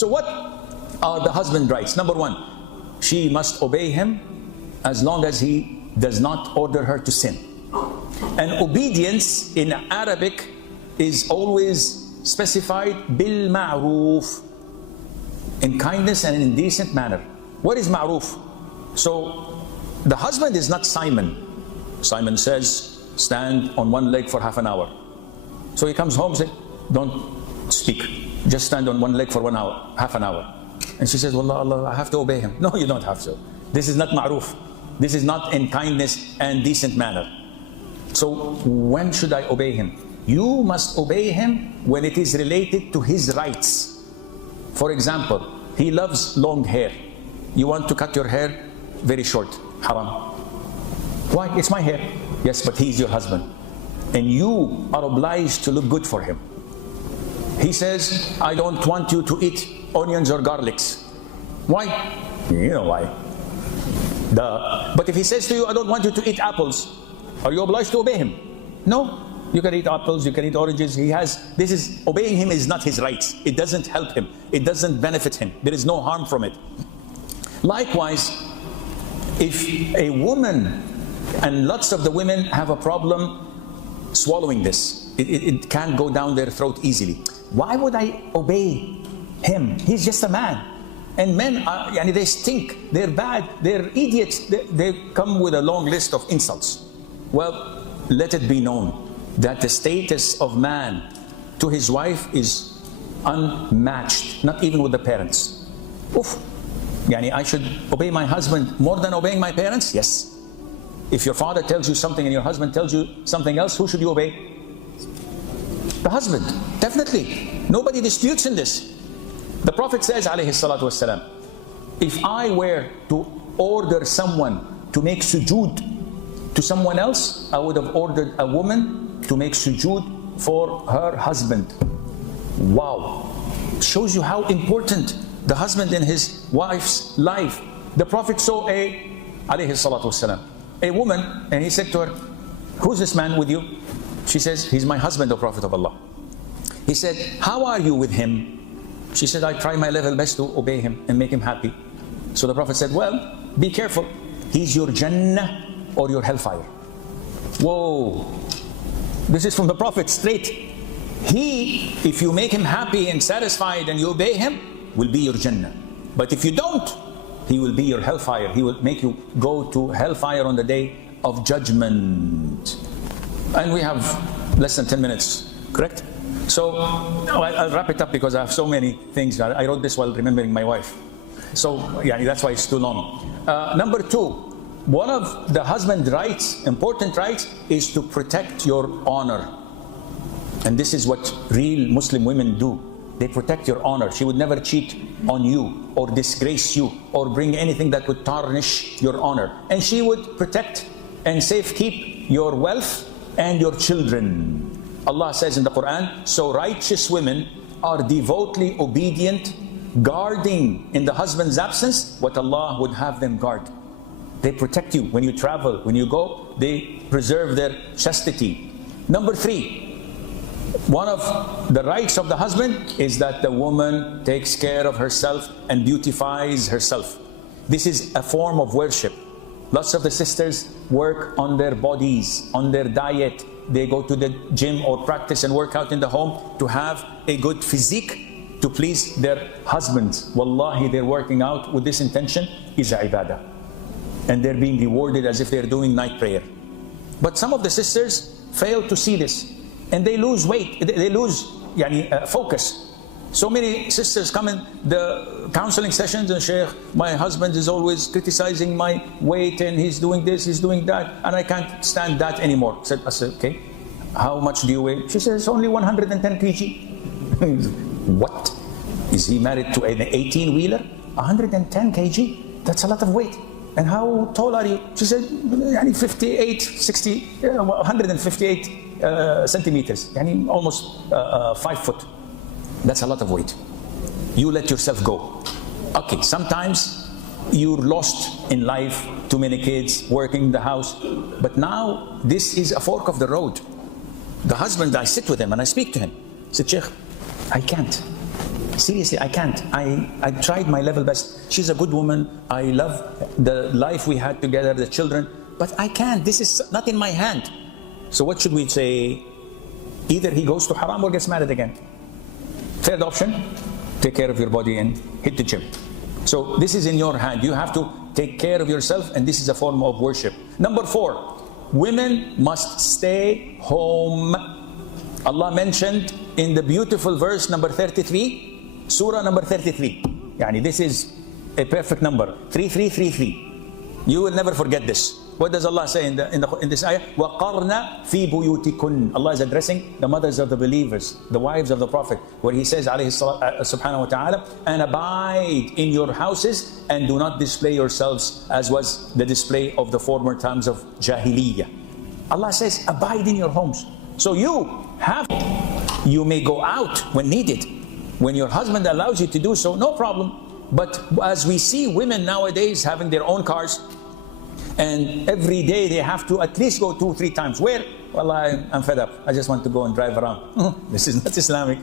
So what are the husband rights? Number one, she must obey him as long as he does not order her to sin. And obedience in Arabic is always specified bil ma'roof, in kindness and in decent manner. What is ma'roof? So the husband is not Simon. Simon says, stand on one leg for half an hour. So he comes home and says, don't speak, just stand on one leg for 1 hour, half an hour. And she says, Wallah, Allah, I have to obey him. No, you don't have to. This is not ma'roof. This is not in kindness and decent manner. So when should I obey him? You must obey him when it is related to his rights. For example, he loves long hair. You want to cut your hair very short. Haram. Why? It's my hair. Yes, but he's your husband. And you are obliged to look good for him. He says, I don't want you to eat onions or garlics. Why? You know why. But if he says to you, I don't want you to eat apples, are you obliged to obey him? No. You can eat apples, you can eat oranges. Obeying him is not his rights. It doesn't help him. It doesn't benefit him. There is no harm from it. Likewise, if a woman, and lots of the women have a problem swallowing this. It can't go down their throat easily. Why would I obey him? He's just a man. And men, they stink, they're bad, they're idiots. They come with a long list of insults. Well, let it be known that the status of man to his wife is unmatched, not even with the parents. Oof. I should obey my husband more than obeying my parents? Yes. If your father tells you something and your husband tells you something else, who should you obey? The husband, definitely. Nobody disputes in this. The Prophet says, alayhi salatu wasalam, if I were to order someone to make sujood to someone else, I would have ordered a woman to make sujood for her husband. Wow. Shows you how important the husband in his wife's life. The Prophet saw alayhi salatu wasalam, a woman, and he said to her, who's this man with you? She says, he's my husband, O Prophet of Allah. He said, how are you with him? She said, I try my level best to obey him and make him happy. So the Prophet said, well, be careful. He's your Jannah or your hellfire. Whoa. This is from the Prophet straight. He, if you make him happy and satisfied and you obey him, will be your Jannah. But if you don't, he will be your hellfire. He will make you go to hellfire on the day of judgment. And we have less than 10 minutes, correct? So I'll wrap it up because I have so many things. I wrote this while remembering my wife. So that's why it's too long. Number two, one of the husband's rights, important rights, is to protect your honor. And this is what real Muslim women do. They protect your honor. She would never cheat on you or disgrace you or bring anything that would tarnish your honor. And she would protect and safekeep your wealth and your children. Allah says in the Qur'an, so righteous women are devotedly obedient, guarding in the husband's absence what Allah would have them guard. They protect you when you travel, when you go, they preserve their chastity. Number three, one of the rights of the husband is that the woman takes care of herself and beautifies herself. This is a form of worship. Lots of the sisters work on their bodies, on their diet. They go to the gym or practice and work out in the home to have a good physique to please their husbands. Wallahi, they're working out with this intention is ibadah. And they're being rewarded as if they're doing night prayer. But some of the sisters fail to see this. And they lose weight, they lose focus. So many sisters come in the counseling sessions and Sheikh, my husband is always criticizing my weight and he's doing this, he's doing that, and I can't stand that anymore. I said, okay, how much do you weigh? She says, only 110 kg. What? Is he married to an 18-wheeler? 110 kg? That's a lot of weight. And how tall are you? She said, 58, 60, 158 centimeters, almost 5 foot. That's a lot of weight. You let yourself go. Okay, sometimes you're lost in life, too many kids, working in the house. But now, this is a fork of the road. The husband, I sit with him and I speak to him. I said, Sheikh, I can't. Seriously, I can't. I tried my level best. She's a good woman. I love the life we had together, the children. But I can't. This is not in my hand. So what should we say? Either he goes to haram or gets married again. Third option, take care of your body and hit the gym. So this is in your hand. You have to take care of yourself, and this is a form of worship. Number 4, women must stay home. Allah mentioned in the beautiful verse number 33, surah number 33. Yani this is a perfect number, 3333. You will never forget this. What does Allah say in this ayah? وَقَرْنَ فِي بُيُوتِكُنْ. Allah is addressing the mothers of the believers, the wives of the Prophet, where He says, subhanahu wa ta'ala, and abide in your houses and do not display yourselves as was the display of the former times of Jahiliyyah. Allah says, abide in your homes. So you may go out when needed. When your husband allows you to do so, no problem. But as we see women nowadays having their own cars, and every day they have to at least go 2-3 times. Where? Well, I'm fed up. I just want to go and drive around. This is not Islamic. I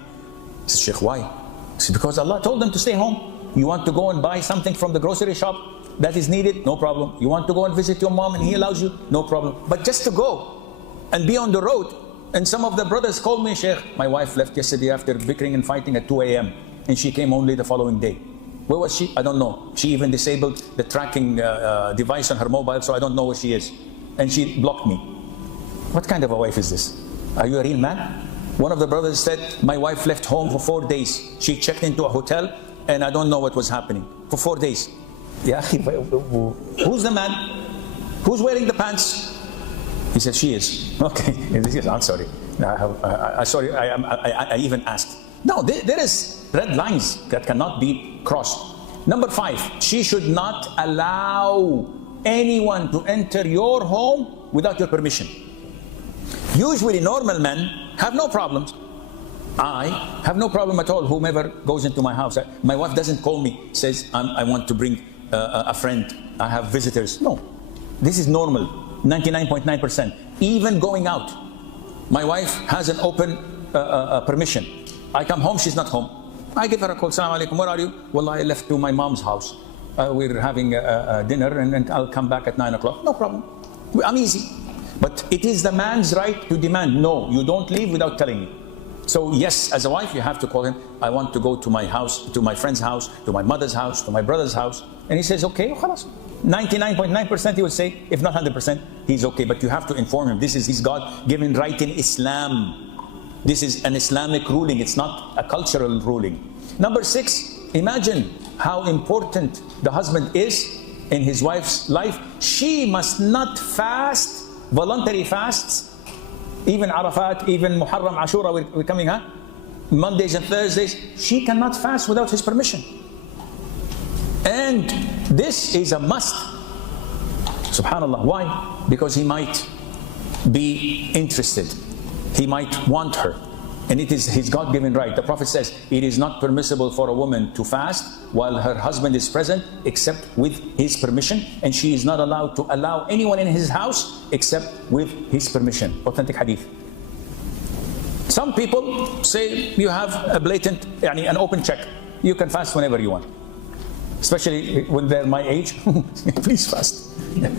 said, Sheikh, why? I said, because Allah told them to stay home. You want to go and buy something from the grocery shop that is needed? No problem. You want to go and visit your mom and he allows you? No problem. But just to go and be on the road. And some of the brothers called me, Sheikh, my wife left yesterday after bickering and fighting at 2 a.m. and she came only the following day. Where was she? I don't know. She even disabled the tracking device on her mobile, so I don't know where she is. And she blocked me. What kind of a wife is this? Are you a real man? One of the brothers said, my wife left home for 4 days. She checked into a hotel and I don't know what was happening. For 4 days. Yeah, who's the man? Who's wearing the pants? He said, she is. Okay, I'm sorry. I even asked. No, there is red lines that cannot be crossed. Number 5, she should not allow anyone to enter your home without your permission. Usually normal men have no problems. I have no problem at all. Whomever goes into my house, my wife doesn't call me, says, I want to bring a friend, I have visitors. No, this is normal, 99.9%. Even going out, my wife has an open permission. I come home, she's not home. I give her a call, Assimalhakeem, where are you? Well, I left to my mom's house. We're having a dinner and I'll come back at 9 o'clock. No problem. I'm easy. But it is the man's right to demand, no, you don't leave without telling me. So yes, as a wife, you have to call him, I want to go to my house, to my friend's house, to my mother's house, to my brother's house. And he says, okay, 99.9% he will say, if not 100%, he's okay. But you have to inform him, this is his God-given right in Islam. This is an Islamic ruling, it's not a cultural ruling. Number 6, imagine how important the husband is in his wife's life. She must not fast, voluntary fasts, even Arafat, even Muharram, Ashura, we're coming, Mondays and Thursdays. She cannot fast without his permission. And this is a must. Subhanallah. Why? Because he might be interested. He might want her. And it is his God-given right. The Prophet says, it is not permissible for a woman to fast while her husband is present except with his permission. And she is not allowed to allow anyone in his house except with his permission. Authentic hadith. Some people say you have a blatant, an open check. You can fast whenever you want. Especially when they're my age. Please fast.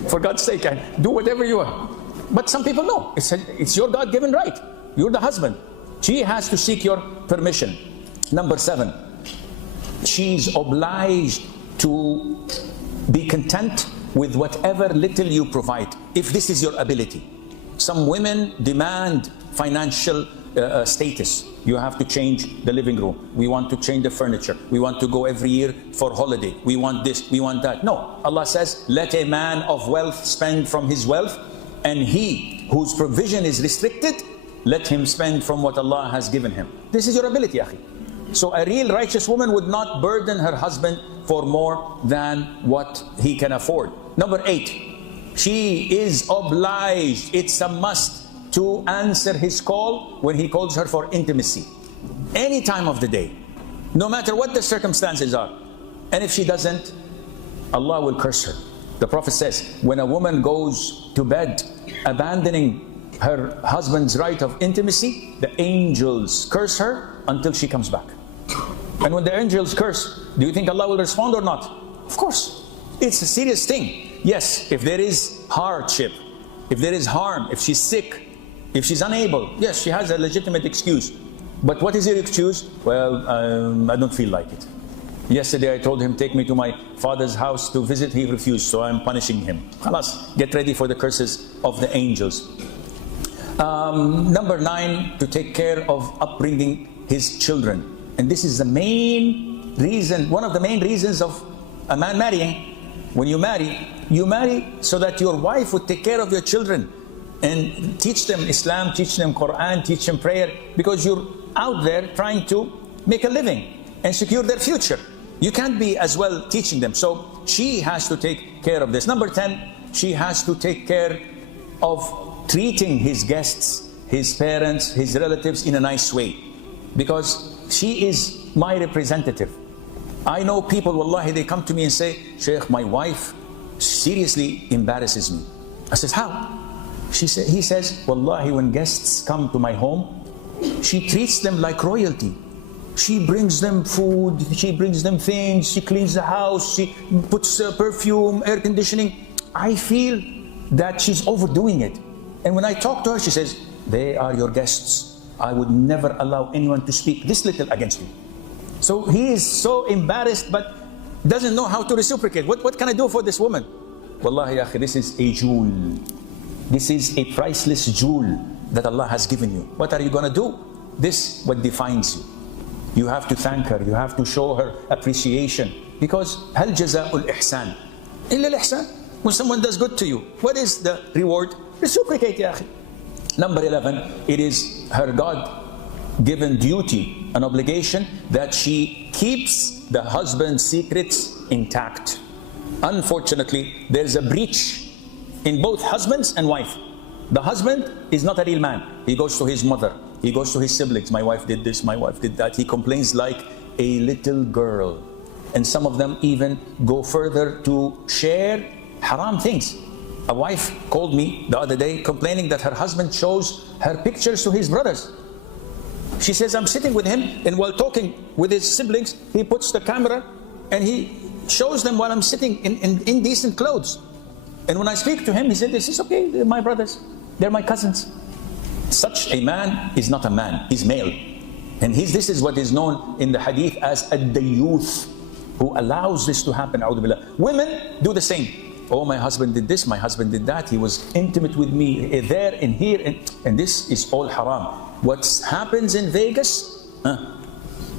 For God's sake, do whatever you want. But some people know. It's your God-given right. You're the husband. She has to seek your permission. Number 7, she's obliged to be content with whatever little you provide, if this is your ability. Some women demand financial status. You have to change the living room. We want to change the furniture. We want to go every year for holiday. We want this, we want that. No, Allah says, let a man of wealth spend from his wealth, and he whose provision is restricted, let him spend from what Allah has given him. This is your ability, akhi. So a real righteous woman would not burden her husband for more than what he can afford. Number 8, she is obliged, it's a must, to answer his call when he calls her for intimacy. Any time of the day, no matter what the circumstances are. And if she doesn't, Allah will curse her. The Prophet says, when a woman goes to bed abandoning her husband's right of intimacy, the angels curse her until she comes back. And when the angels curse, do you think Allah will respond or not? Of course. It's a serious thing. Yes, if there is hardship, if there is harm, if she's sick, if she's unable, yes, she has a legitimate excuse. But what is your excuse? Well, I don't feel like it. Yesterday I told him, take me to my father's house to visit. He refused, so I'm punishing him. Khalas, get ready for the curses of the angels. Number 9, to take care of upbringing his children. And this is the main reason, one of the main reasons of a man marrying. When you marry so that your wife would take care of your children and teach them Islam, teach them Qur'an, teach them prayer, because you're out there trying to make a living and secure their future. You can't be as well teaching them. So she has to take care of this. Number 10, she has to take care of treating his guests, his parents, his relatives in a nice way, because she is my representative. I know people, wallahi, they come to me and say, Sheikh, my wife seriously embarrasses me. I says, how? He says, wallahi, when guests come to my home, she treats them like royalty. She brings them food, she brings them things, she cleans the house, she puts perfume, air conditioning. I feel that she's overdoing it. And when I talk to her, she says, they are your guests. I would never allow anyone to speak this little against you. So he is so embarrassed, but doesn't know how to reciprocate. What can I do for this woman? Wallahi, akhi, this is a jewel. This is a priceless jewel that Allah has given you. What are you going to do? This what defines you. You have to thank her. You have to show her appreciation. Because hal jaza'ul ihsan illa al-ihsan. When someone does good to you, what is the reward? Reciprocate, ya akhi. Number 11, it is her God-given duty, an obligation, that she keeps the husband's secrets intact. Unfortunately, there is a breach in both husbands and wife. The husband is not a real man. He goes to his mother. He goes to his siblings. My wife did this, my wife did that. He complains like a little girl. And some of them even go further to share haram things. A wife called me the other day complaining that her husband shows her pictures to his brothers. She says, I'm sitting with him, and while talking with his siblings, he puts the camera and he shows them while I'm sitting in indecent clothes. And when I speak to him, he said, this is okay, they're my brothers, they're my cousins. Such a man is not a man, he's male. And this is what is known in the hadith as ad-dayyuth, who allows this to happen. Women do the same. Oh, my husband did this, my husband did that, he was intimate with me there and here, and this is all haram. What happens in Vegas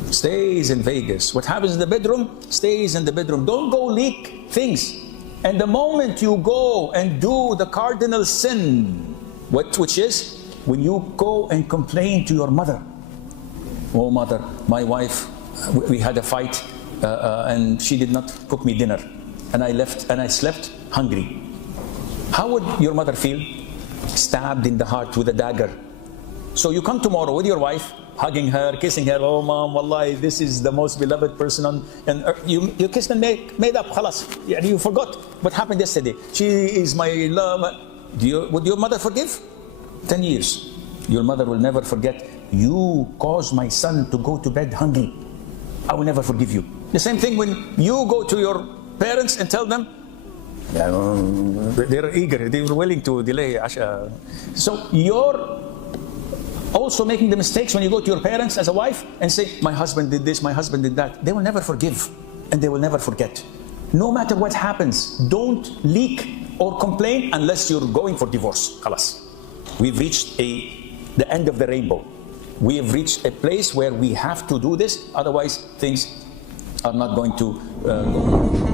stays in Vegas. What happens in the bedroom stays in the bedroom. Don't go leak things. And the moment you go and do the cardinal sin, which is when you go and complain to your mother. Oh, mother, my wife, we had a fight and she did not cook me dinner. And I left and I slept hungry. How would your mother feel? Stabbed in the heart with a dagger. So you come tomorrow with your wife, hugging her, kissing her. Oh, mom, wallahi, this is the most beloved person on earth. You kissed and made up, khalas. You forgot what happened yesterday. She is my love. Would your mother forgive? 10 years. Your mother will never forget. You caused my son to go to bed hungry. I will never forgive you. The same thing when you go to your parents and tell them, they're eager, they're willing to delay Asha. So you're also making the mistakes when you go to your parents as a wife and say, my husband did this, my husband did that. They will never forgive and they will never forget. No matter what happens, don't leak or complain unless you're going for divorce. Khalas. We've reached the end of the rainbow. We have reached a place where we have to do this, otherwise things are not going to go.